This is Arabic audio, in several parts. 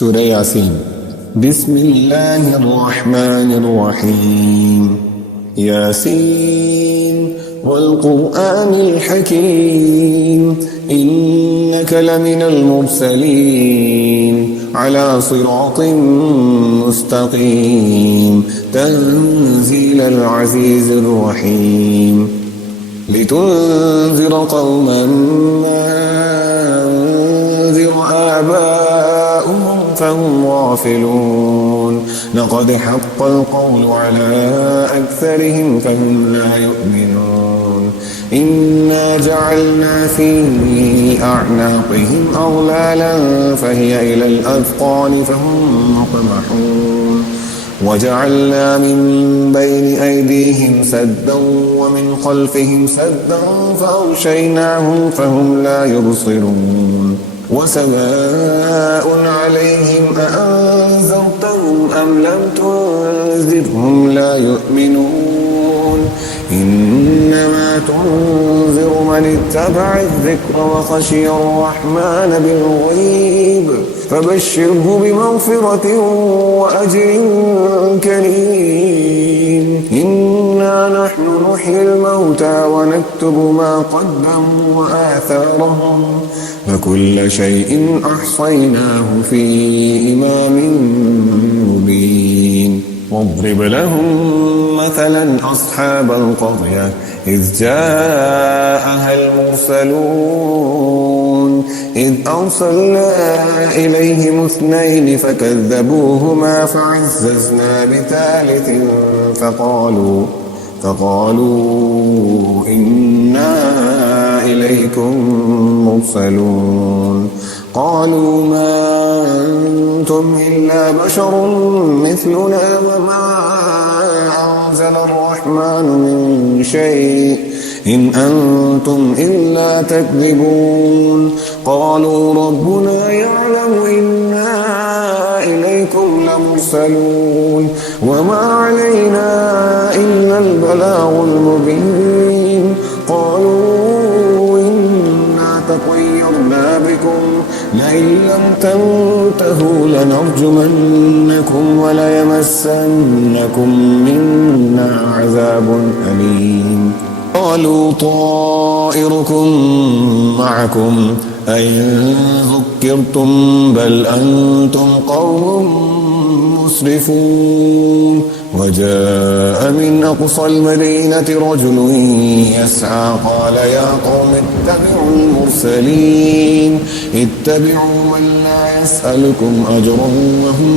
سورة ياسين. بسم الله الرحمن الرحيم. ياسين والقرآن الحكيم إنك لمن المرسلين على صراط مستقيم تنزيل العزيز الرحيم لتنذر قوما ما أنذر آباؤهم فهم غافلون لقد حق القول على أكثرهم فهم لا يؤمنون إنا جعلنا في أعناقهم أغلالا فهي إلى الأذقان فهم مقمحون وجعلنا من بين أيديهم سدا ومن خلفهم سدا فأغشيناهم فهم لا يبصرون وسواء عليهم أأنذرتهم أم لم تنذرهم لا يؤمنون إنما تنذر من اتبع الذكر وخشي الرحمن بالغيب فبشره بمغفرة وأجر كريم إنا نحن نحيي الموتى ونكتب ما قدموا وآثارهم فكل شيء أحصيناه في إمام مبين واضرب لهم مثلا أصحاب القرية إذ جاءها المرسلون إذ أرسلنا إليهم اثنين فكذبوهما فعززنا بثالث فقالوا إنا إليكم مرسلون قالوا ما أنتم إلا بشر مثلنا وما أنزل الرحمن من شيء إن أنتم إلا تكذبون قالوا ربنا يعلم إنا إليكم لمرسلون وما علينا إلا البلاغ المبين قالوا إنا تطيرنا بكم لئن لم تنتهوا لنرجمنكم وليمسنكم منا عذاب أليم قالوا طائركم معكم أئن ذكرتم بل أنتم قوم مسرفون وجاء من أقصى المدينة رجل يسعى قال يا قوم اتبعوا المرسلين اتبعوا من لا يسألكم أجرا وهم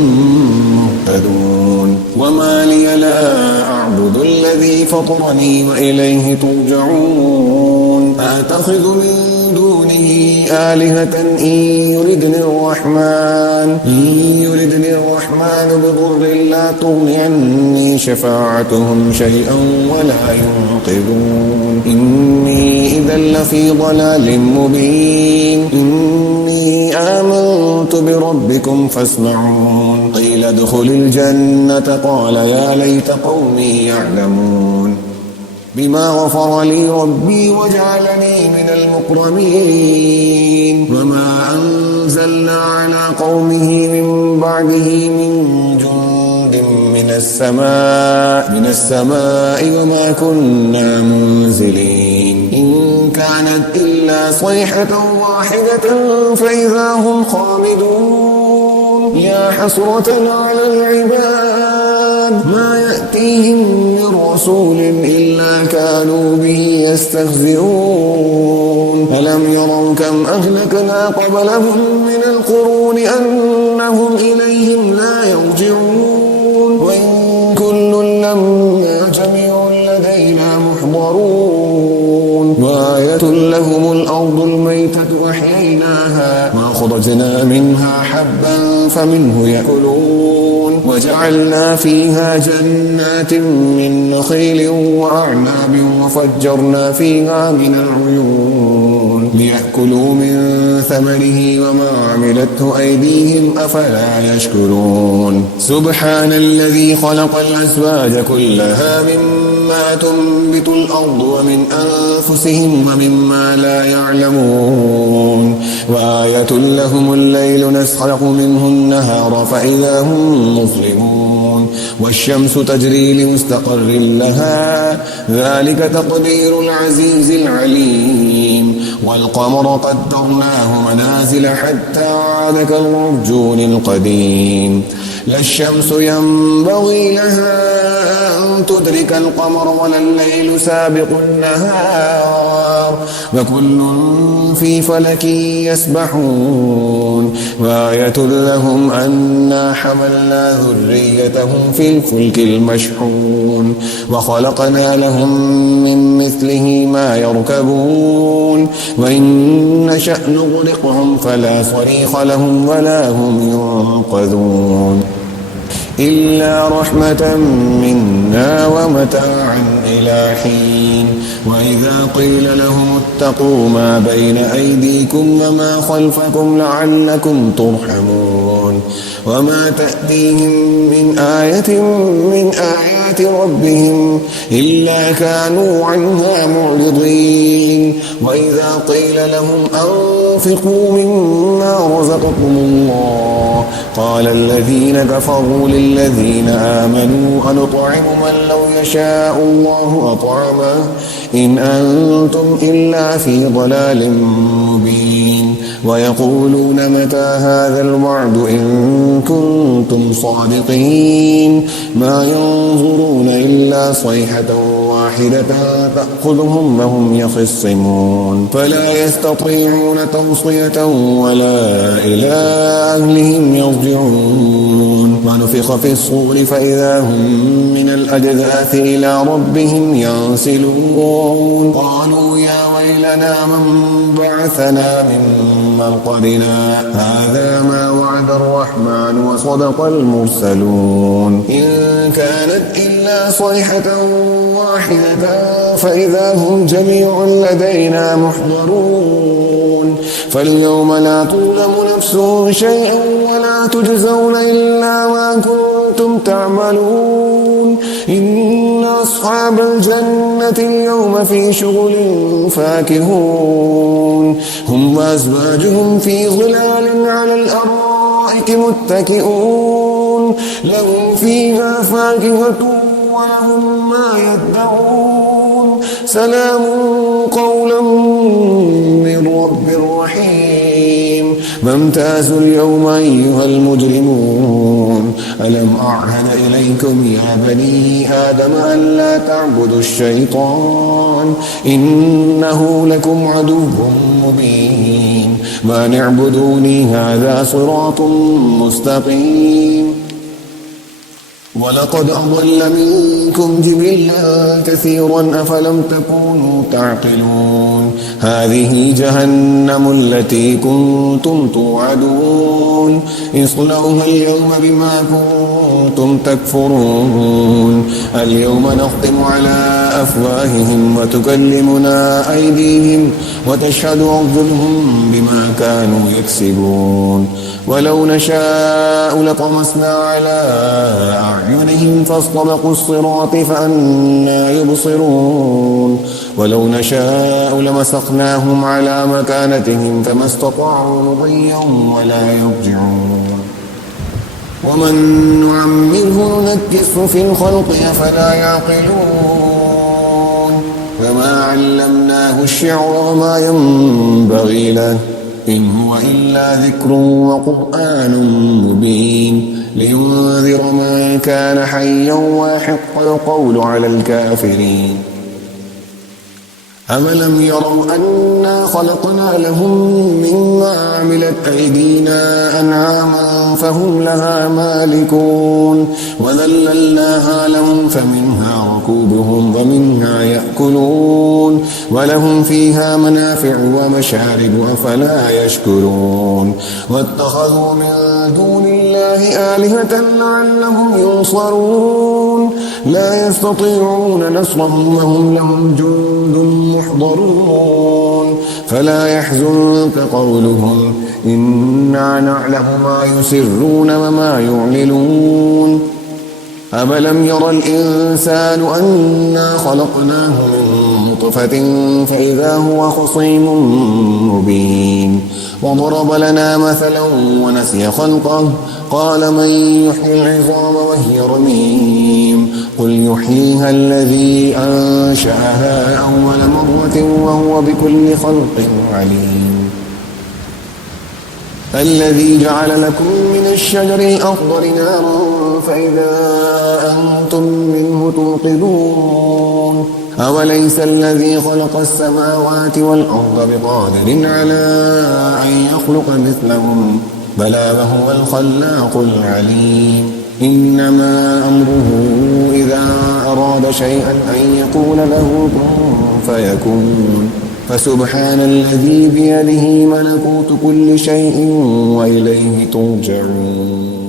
مهتدون وما لي لا أعبد الذي فطرني وإليه ترجعون أتخذ من دونه آلهة إن يردني الرحمن بضر لا تغن عني شفاعتهم شيئا ولا ينقذون إني إذا لفي ضلال مبين إني آمنت بربكم فاسمعون قيل ادخل الجنة قال يا ليت قومي يعلمون بما غفر لي ربي وجعلني من المكرمين وما أنزلنا على قومه من بعده من جند من السماء وما كنا منزلين إن كانت إلا صيحة واحدة فإذا هم خامدون يا حسرة على العباد ما يأتيهم من رسول إلا كانوا به يستهزئون ألم يروا كم أهلكنا قبلهم من القرون أنهم إليهم لا يرجعون وإن كل لما جميع لدينا محضرون وآية لهم الأرض الميتة أحييناها وأخرجنا منها حبا فمنه يأكلون وجعلنا فيها جنات من نخيل وأعناب وفجرنا فيها من العيون ليأكلوا من ثمره وما عملته أيديهم أفلا يشكرون سبحان الذي خلق الأزواج كلها مما تنبت الأرض ومن أنفسهم ومما لا يعلمون وآية لهم الليل نسخلق منه النهار فإذا هم مظلمون والشمس تجري لمستقر لها ذلك تقدير العزيز العليم والقمر قدرناه منازل حتى عاد كالعرجون القديم لا الشمس ينبغي لها أن تدرك القمر ولا الليل سابق النهار وكل في فلك يسبحون وآية لهم أنا حملنا ذريتهم في الفلك المشحون وخلقنا لهم من مثله ما يركبون وإن نشأ نغرقهم فلا صريخ لهم ولا هم ينقذون إلا رحمة منا ومتاعا إلى حين وإذا قيل لهم اتقوا ما بين أيديكم وما خلفكم لعلكم ترحمون وما تأتيهم من آية من آيات ربهم إلا كانوا عنها معرضين وإذا قيل لهم أنفقوا مما رزقكم الله قال الذين كفروا للذين آمنوا أنطعم من لو يشاء الله أطعمه إن أنتم إلا في ضلال مبين ويقولون متى هذا الوعد إن كنتم صادقين ما ينظرون إلا صيحة واحدة تأخذهم وهم يخصمون فلا يستطيعون توصية ولا إلى أهلهم يرجعون ونفخ في الصور فإذا هم من الأجداث إلى ربهم ينسلون قالوا يا ويلنا من بعثنا من مرقدنا هذا ما وعد الرحمن وصدق المرسلون إن كانت إلا صيحة واحدة فإذا هم جميع لدينا محضرون فاليوم لا تظلم نفس شيئا ولا تجزون إلا ما كنتم تعملون إن أصحاب الجنة اليوم في شغل فاكهون هم وأزواجهم في ظلال على الأرائك متكئون لهم فيها فاكهة ولهم ما يدعون سلام قولا من رب رحيم وامتازوا اليوم أيها المجرمون ألم أعهد إليكم يا بني آدم ألا تعبدوا الشيطان إنه لكم عدو مبين ما نعبدوني هذا صراط مستقيم ولقد أضل منكم جبلا كثيرا أفلم تكونوا تعقلون هذه جهنم التي كنتم توعدون اصلوها اليوم بما كنتم تكفرون اليوم نختم على أفواههم وتكلمنا أيديهم وتشهد أرجلهم بما كانوا يكسبون ولو نشاء لطمسنا على أعينهم فاستبقوا الصراط فأنى يبصرون ولو نشاء لمسخناهم على مكانتهم فما استطاعوا مضيا ولا يرجعون ومن نعمره ننكسه في الخلق أفلا يعقلون وما علمناه الشعر وما ينبغي له إن هو إلا ذكر وقرآن مبين لينذر من كان حيا ويحق القول على الكافرين أَوَلَمْ يَرَوْا أَنَّا خَلَقْنَا لَهُم مِّمَّا عَمِلَتْ أَيْدِينَا أَنْعَامًا فَهُمْ لَهَا مَالِكُونَ وَذَلَّلْنَاهَا لَهُمْ فَمِنْهَا رَكُوبُهُمْ وَمِنْهَا يَأْكُلُونَ وَلَهُمْ فِيهَا مَنَافِعُ وَمَشَارِبُ أَفَلَا يَشْكُرُونَ وَاتَّخَذُوا مِن دُونِ اللَّهِ آلِهَةً لَّعَلَّهُمْ يُنصَرُونَ لا يستطيعون نصرهم وهم لهم جند محضرون فلا يحزنك قولهم إنا نعلم ما يسرون وما يعلنون أَوَلَمْ يَرَ الْإِنسَانُ أَنَّا خَلَقْنَاهُ مِن نُّطْفَةٍ فَإِذَا هُوَ خَصِيمٌ مُّبِينٌ وضرب لنا مثلا ونسي خلقه قال من يحيي العظام وهي رميم قل يحييها الذي أنشأها أول مرة وهو بكل خلق عليم الذي جعل لكم من الشجر الأخضر نارا فإذا أنتم منه توقدون أوليس الذي خلق السماوات والأرض بقادر على أن يخلق مثلهم بلى وهو الخلاق العليم إنما أمره إذا أراد شيئا أن يقول له كن فيكون فسبحان الذي بيده ملكوت كل شيء وإليه ترجعون